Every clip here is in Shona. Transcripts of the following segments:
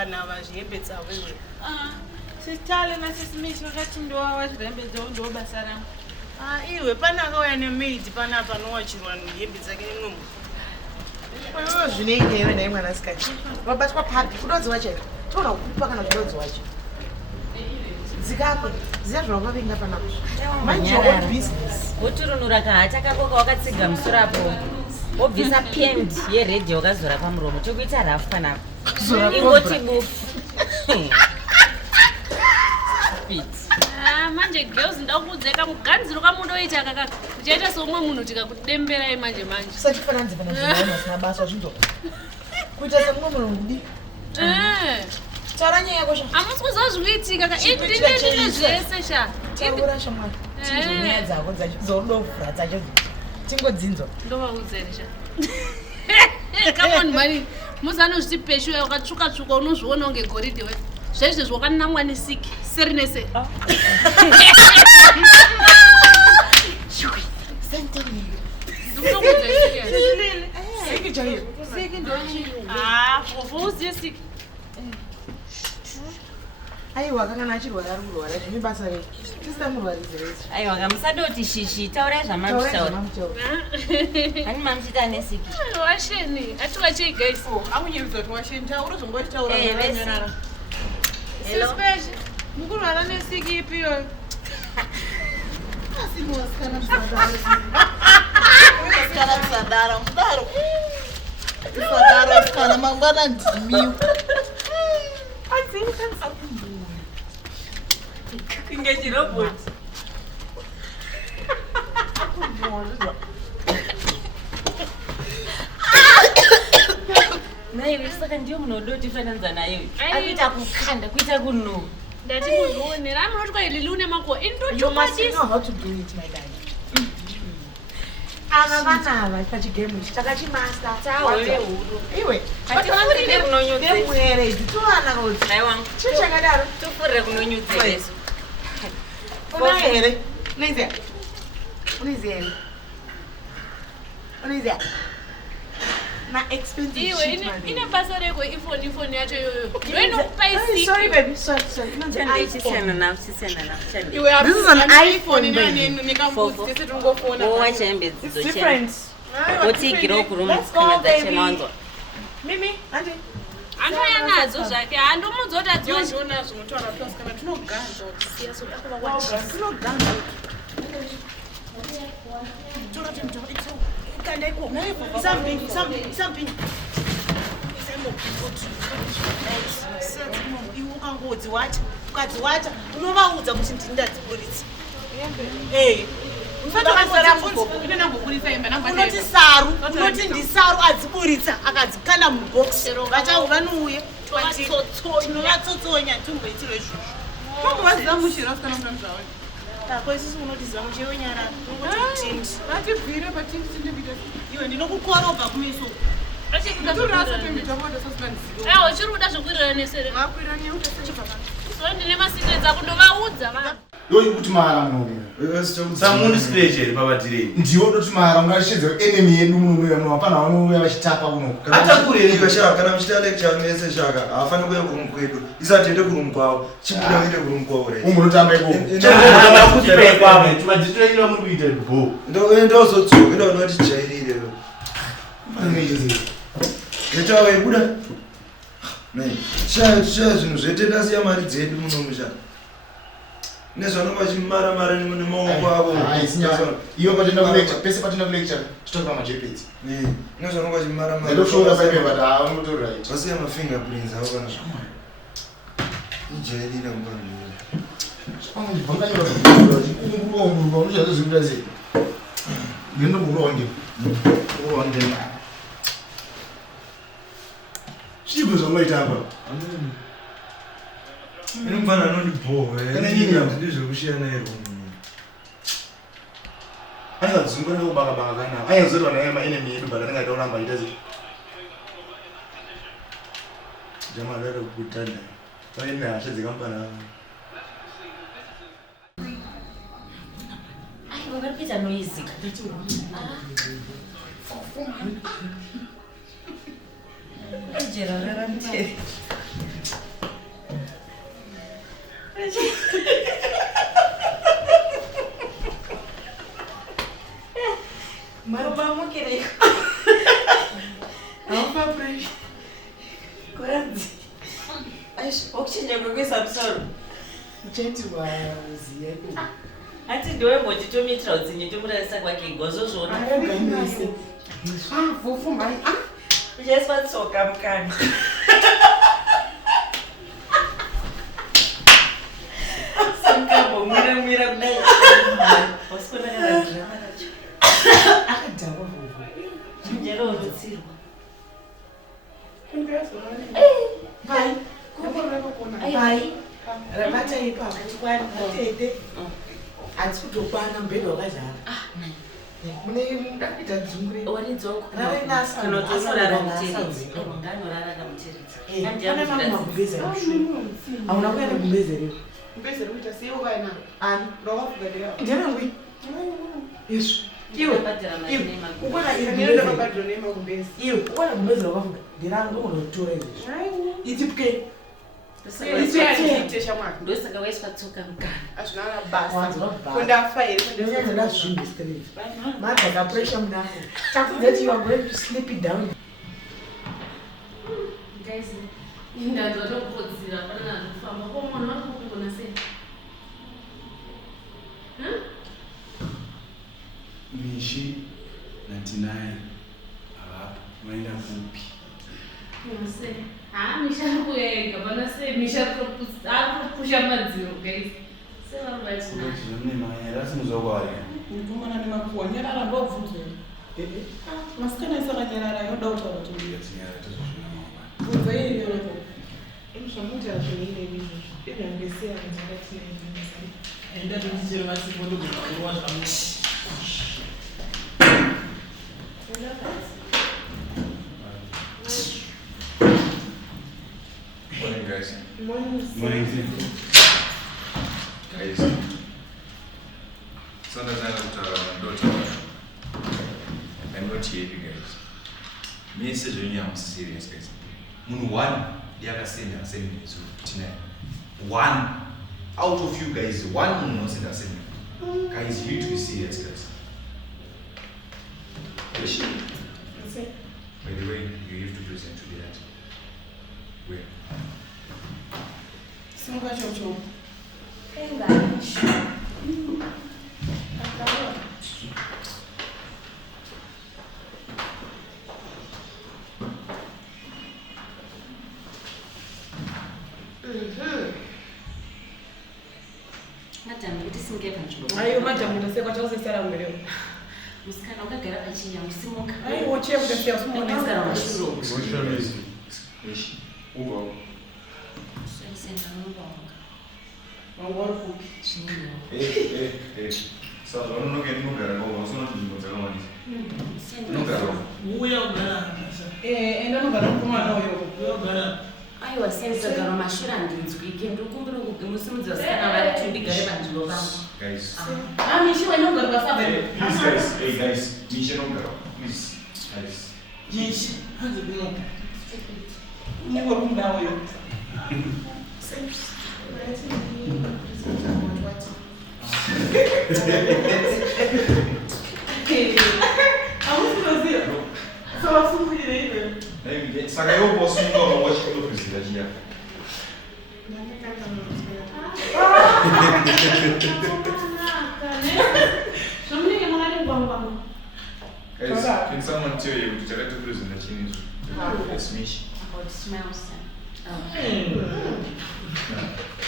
vana vazvihembe dzavo iwe. Sitale na sisimishi wakati ndo wazvirembe ndo basa rangu. Iwe pana akauya nemaid panapa anowachirwa hembe dzake nemwe Wewe zvinenge iwe naye mwana sikati. Wabatwa papi kudodzi wacho. Tona kukupa kana kudodzi wacho. Dzikapo ziya zvawakavinga panapa. Manje wa business. Woturunura kahata kako kawakatsiga musurapo. Wobvisa pend yeredhi wakazora pamuromo. Chokuita rafu panapa. Ingoti bufu. Manje girls ndakudzeka muganziro kamundoita kaka uchaita somwe munhu tikakudemberai manje. Sachifananze masina basa zvinzo. Kuita semwe munhu ngudi. Taranya yako sha. Amusi kuzozviitika ka indinde zvese sha. Taura shamwari. Tinyaya dzako dzazorudofura dzacho. Tingodzinzo. Ndovaudzere sha. Come on mani. Muzanozviti peshu yakatsvuka tsvuka unozviona unge goridhe we. Zvese zvakanamwa nesiki serinese. Senteni. Siki chaiyo. Siki ndochi. Fofuzi siki. Aiwa kana achirwara ari kurwara zvine basa rei. Tisina murwarizerezi. Aiwa kamusadoti shishi taurai zvamamutaura. Ani mamuchita nesiki. Washeni. Atiwa chei guys. Amunyevisa kuti washeni taura zvongoti taura. Hello. Sispeshi. Mukurwara nesiki ipi yo? Asimuwasikana sadara mudaro. Sadara kana mangwana ndimiyo. Kunge chirobot. Naiwe saka ndiyo munodoti fananza nayo. Akuita kukanda kuita kuno. Ndati muzvionera munotwa ili lune mako You must know how to do it, my darling. Ava vana ava pachigame takachimasta. Tawe huru. Iwe. Atofurire kunonyudzesa. Nemwere tuvana kuti. Mai wangu. Chichakadaro. Tofurire kunonyudzesa. Una here. Unaiziya. Unaiziya here. Unaiziya. Na expensive iwe shit, man. ine basa reko ifoni yacho yoyo. Inokupa isiki. Sorry, baby. Sorry. Chende chisena now. Chende. Iwe This is an iPhone, baby. Nikambuzi tese tungofona. Owa chembe dzidzo It's chembe. different. Wotigiro kurumu Let's go, kana baby. dzachemanzwa. Mimi, auntie. Anoya nadzo zvake. Handomudzota dzozhi. Ndozviona zvinotaura plus kana tinoganza kuti siya so akava Tinoganza. Something. Iwe ukangodziwacha ukadziwacha unovaudza kuti ndindadziburitsa. Unoti saru, unoti ndisaru adziburitsa akadzikanda mubhokisi vanouye tinovatsotsonya timboitiro izvozvo. Tako isusu unotiziva muchewe nyara unotitindi. Vatibvire patindi tindibita. Iwe ndinokukorobha kumeso. Ewo chiri kuda zvokuirira nesere. Vakwira nyeuta sechipapa. So ndine masikireti akundovaudza va. Yoi kuti mara munomu. Samundi special babatireni. Ndiwo doti mara ngashidze enemy yedu munomu yapana vanouya vachitapa kuno. Atakureni Shaka kana mchita lecture mese shaka afane kuya kurumkwedu isatende kurumkwawo chibuda inde kurumkwawo re Umurotamba iko. Chakana kuti pe kwame tumadzitira ino muri kuita bo. ndo zotsuka ndo noti jairire lo Amazing. yetawe buda nei cha zvinhu zvetenda siya mari dzedu munomusha nezvanova chimara ni maoko avo Iyo patenda kulecture, pese patenda kulecture, tutoka majepeti. nezvanova chimara Lelo show saibe bada unoto right. vasiya mafingerprints avo kana zvamwari ijairire mbandu Spango jibanga yo. Nguru unochazo zikuda sei. Ngendo nguru wange. Nguru wange. Chibo zvamoita apa. inomfana nondibhowe Kana nyinyi ndizvokushiyana iro Anga zungura kubanga kana. Aya zero na yema enemy yedu bada ngada uramba itazi. jama lero kutanda Payene ashe zikambana. Ai, vari kuita noise. Jera rara mteri. Mabamukire. Haupa fresh. Kwanzi. Aish, okuchinja kwekuisa musoro. Uchati waziye ku. Ati ndiwe mbotitomitira udzinye tomurayisa kwake igozozvona. Ayaganise. Vufu mai. Uchaiswa tsoka mukani. Mira kudai. Wasikona kana drama racho. Akadhawa vufu. Njero unotsirwa. Bai. Kuporeka kona. Bai. Rabata ipapo kwani tete. Ati kutokwana mbendo wakazara. Mune mudakita dzungure. Waridzoko. Rara nasa. Kunotorara muteredzi. Nganorara kamuteredzi. Kana mama kugeza mushu. Hauna kuenda kumbeze leo. Mbese ruita siyo kana. Ani. Roho kugadira. Ndiana ngwi. Yesu. Iwe. Ukona Nenda mabadro nema kumbese. Iwe. Ukona kumbeze wakafunga. Ndira ngonotora izvo. Itipke. Isiyatesha mwana. Ndosaka waiswa tsoka mukani. Azvinana basa. Wanzwa basa. Kundafa here. Ndinyanza ndazvimba straight. Madhaka pressure munangu. Takuzati you are going to sleep it down. Guys, indanzwa tokudzira pana kufamba komunhu vari kukugona sei? Mishi 99 apapo unoenda kupi? Sei. Misha ari kuyega pana sei Misha ari kupusha madziro guys. Sei vari vatinaa. Zvine manyara simuzokwari. Ndumana nemapuwa nyarara ndobvunze. Masikana isaka nyarara yoda kutaura kuti Yatinyara tozozvina mangwana. bvunzo iri yoroko. Zvamuita zvinoire izvozvo. Ndezvambesera dzakatinaidzi. Enda ndichero masipo ndokuwa zvamu. Morning, guys. Morning. Guys. Sometimes I'm not here, you guys. Me say I'm serious, guys. Mun one, the other same so tonight. One out of you guys, one mun not say the same. Guys, you need to be serious, guys. Yes. By the way, you have to listen to that. Where? Simuka chocho. Madam, kuti singeva nzvimbo. Ayo madam ndoseka chausekisara mbere. Musikana wakagara pachinya musimuka. Ayo woche kudasiya Ndakagara usimuona. mushuro. Mishi. Ugo. Senda nombonga. Wangori kupi. Zvinhu. Sasa unaona nogara kwa usona nzvimbo dzakawandisa. Senda. Nogara. Uya ugara. Enda nogara mukomana uyo. Uya ugara. Aiwa sendagara mashura ndinzwike ndikumbira kumusimudza vasikana vari kuti ndigare panzvimbo vangu. Guys. Mishi wenogara pasabve. Please guys, hey guys, Mishi nogara. Please. Guys. Mishi. Hanze kuno. Ningori kumda uyo. Amusimaziya. Sawasungulire iwe. Hey, saka yo boss nunca vai watch pelo presidente já. Zvamunenge makati ngwangwangwa. Guys, can someone tell you to tell the president in it's Mishi. About smells.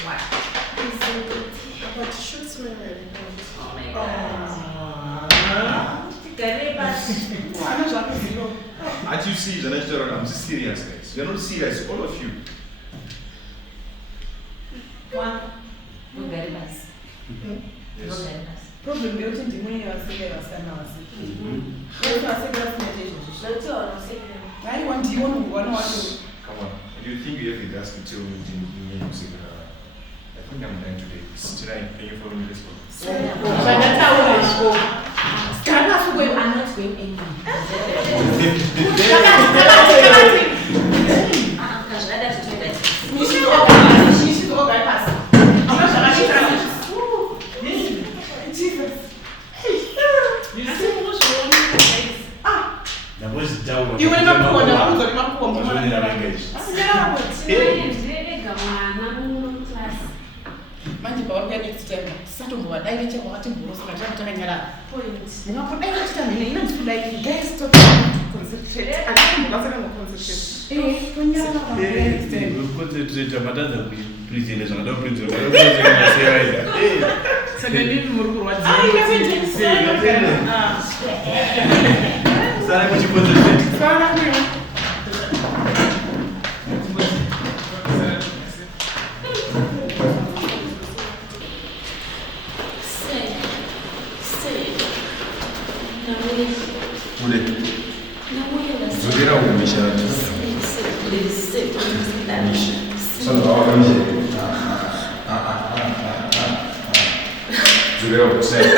What? But should smell really good. Oh my god. Tigare basi. Ana zvakuziro. Aren't you see, I'm just serious, guys. You're not serious, all of you. Ugare basi. Yes. Ugare basi. Problem ndekuti ndimwe vasika vasana vasi. Ndekuti vasika vasina izvozvo. Zvataura usekera. Aiwa ndiwo nongwana wacho. Come on. Do you think you have the gas to tell me music? I think I'm done today. Tonight, can you follow me this one? Zvandataura izvo. Kana fuko I'm not going anywhere. Mishi ogara pasi. Ama Iwe mapuwa na wakuzo ni mapuwa Wazoni na wenga ishi. Ndega mwana muklasi. Manje pawaruya next time. Satombo wadai necha wakati mburoso na chakutaka nyara. Point. Ninapo dai next time ina mfula hii guys to concentrate. Ati mbasaka ngo concentrate. Kunyara na wakuya next time. Concentrate mataza kuiprize ile zona prize. Wala sewaida. Sasa nini murukuru wa Sana kuchiconcentrate. Sana ni. Zodera umemisha sana wakamisha Zodera ukusema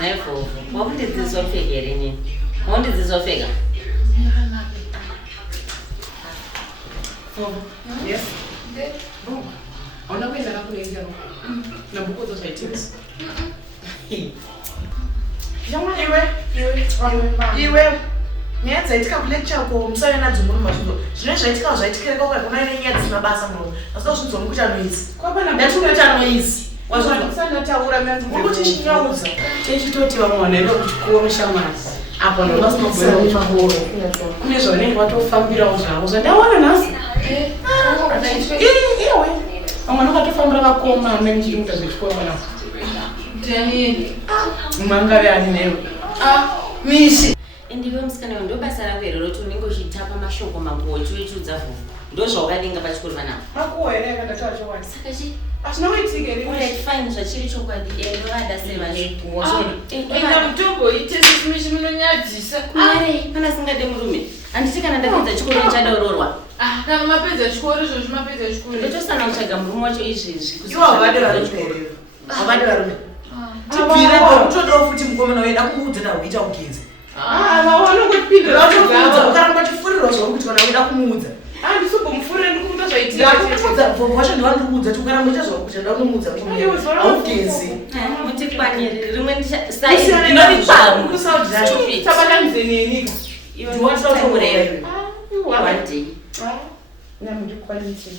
Naifo, wakuti dzizofeka ere nini? Wakuti dzizofeka? Yes. Ona kwenda nakulenga no. Na bukozo zaitins. Yamwe iwe nyenza itika kulecture ko msana na dzumuru mashuzo zvine zvaitika zvaitikireka kwa kuna ine nyaya dzina basa muno aso zvinzomukuta noise Kwaba na ndatukuita noise wazosana taura myangu ukuthi chinyauza techitoti vamwana ndo kuchikoro mushamasi apo ndo vasinobwera kuchikoro kune zvavanenge vatofambirawo zvavo zvandaona nhasi iwe vamwana vakatofambira vakoma mene chiri kuita zvechikoro mwana mangave ani newe misi Ndiwe musikana wangu ndo basa rako ero roti unenge uchitapa mashoko mangu uchichudza vhu. Ndo zvawakavinga pachikoro vanapo. makuwa ere akandataura chowani Saka chi? asinoitika ere Alright fine zvachiri chokwadi ndovada sevazvo. Ina mutombo itesisimishi munonyadzisa. Mare kana singade murume. Handiti kana ndapedza chikoro ndichadaurorwa. Kana mapedza chikoro izvo zvimapedza chikoro. Ndotosana kutsvaga murume wacho izvezvi. iwa wavade varume wavade varume tibvire pakutodawo futi mukomana weda kumuudza nakuita ugeze vaona kupindira ukaramba chifurirwa zvauri kuti kana uida kumuudza handisubomufurira ndikumuta zvaitika wacho ndivandikuudza kuti ukaramba ita zvauri kuti nda unomuudza augezi Mutikwaniri rimwe ndinodipamwe. tabakanzeni yenyika Iwe ndiwatomurevi. One day. namundikwanise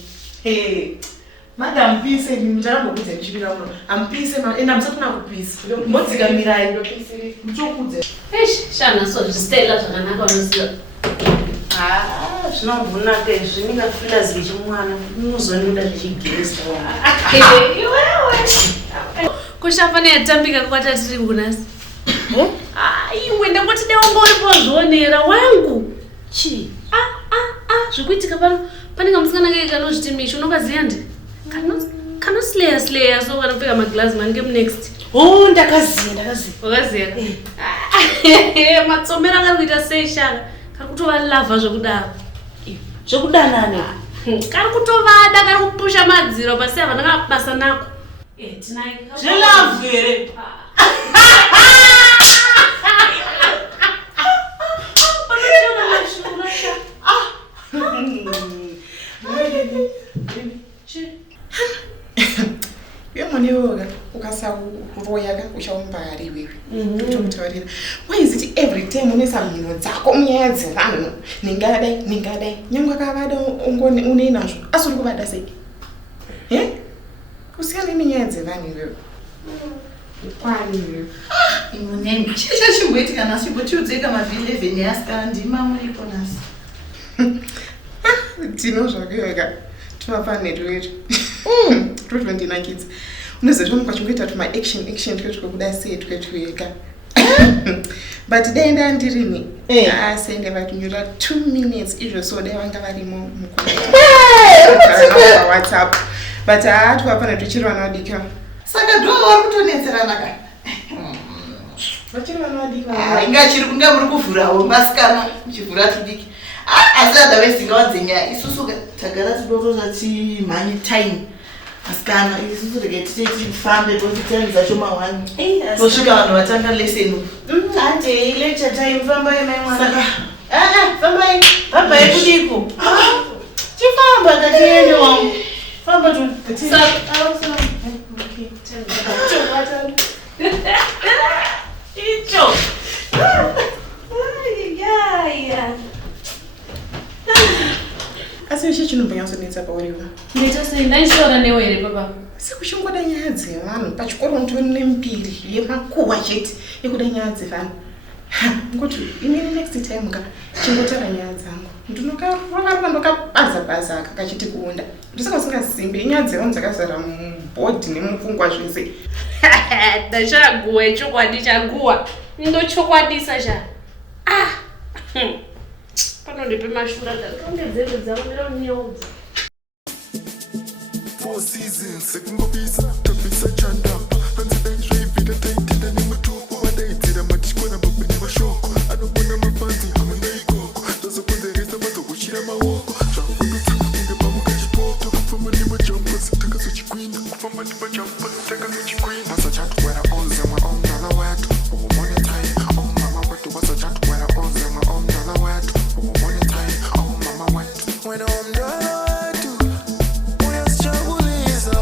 madam pise ndindarambokudza ndichipinda muno ampise enda musatona kupisa modzikamirai muchokudza Shana so zvistela zvakanaka unoziva. zvinombonaka izvi ndingafila zvichimwana muzonoda zvichigesta Kushamba neyatambika kwatatiri kunasi. Iwe ndangoti deongoripo zvionera wangu. chi Zvikuitika pano panenge musikana keke kanozviti mishi unokaziya ndi? Kanosileya so kanopfeka maglazi mange munext. ndakaziya Wakaziya? Matsomero akari kuita sei shanga? Kari kutova lavha zvokudaro. zvokudanane Kari kutovada kari kupusha madziro pasi ava ndakabasa nako. Tinai. zvelavhu here yemwanewoga ukasaroyaka uchaumbaari iwewe tokutaurira waiziti every time unoisa mhino dzako munyaya dzevanhu ningadai nyange akavada uneizvo asi uri kuvada sei usiyane nenyaya dzevanhu iwewe kwani iwewe imunenge chichachimboitika nasi chimbotiudzeka mavhili 11 yasikana ndima muripo nasi tino zvakaiweka tumapaneti wetu totondinakidza unoziva mungu achingoita tuma-action twetu kwekuda sei twetuweka but dai nda ndirini asende vatinyora 2 minutes izvo so dai vanga varimo muwhatsapp but haatwapana tuchiri vana vadika saka ndo vari kutonetserana ka vachiri vana vadika ingachiri kunge muri kuvhurawo masikana muchivhura tudiki asi adave zingawadzenyaya isusu tagara tidotozati mhani time asikana isusu rege tifambe totitenza shoma 1 tosvika vanhu vatanga leseni Ande lecture time famba yemai mwana. saka Famba ye. Baba yekudiko. Chifamba katiende wangu. Famba tu. Icho. Asi ichi chinombonyatsonetsa pauriwa. Ndaita sei ndaishora newo here baba? Sekushingoda nyaya dzevanhu pachikoro ndiri nembiri yemakuhwa chete yekuda nyaya dzevanhu. Ngokuti inini next time ka chingotara nyaya dzangu ndinokaroka ndokabaza kakachiti kuunda ndisaka usingasimbi nyaya dzevanhu dzakazara mubhodhi nemupfungwa zvese. Ndachaguwa chokwadi chaguwa ndochokwadisa cha panondipe mashura ndakondedzero dzavo ndinoneodza 4 seasons sekungopisa tapisa chanda anzidaizoivhida taitenda nemutupo vadaidзira matikwana mabene mashoko anogona mafanzi hamuna ikoko zvazokonzeresa vazokushira maoko zvavundutsa kunge pamuka chipoto kufamba nemajampas takazochikwina kufamba nemajampas takazochikwina vasachatwera onzemwe omdala wetu umonetime omama wetu vasachatwera onzemwe omdala wetu umonetime omama wetu wena omdala wetu uyasijabulisa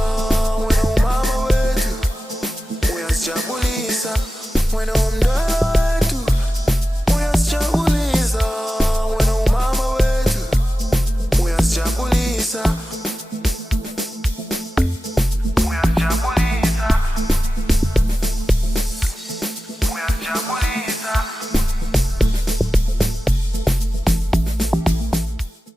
wena umama wetu uyasijabulisa wena omdala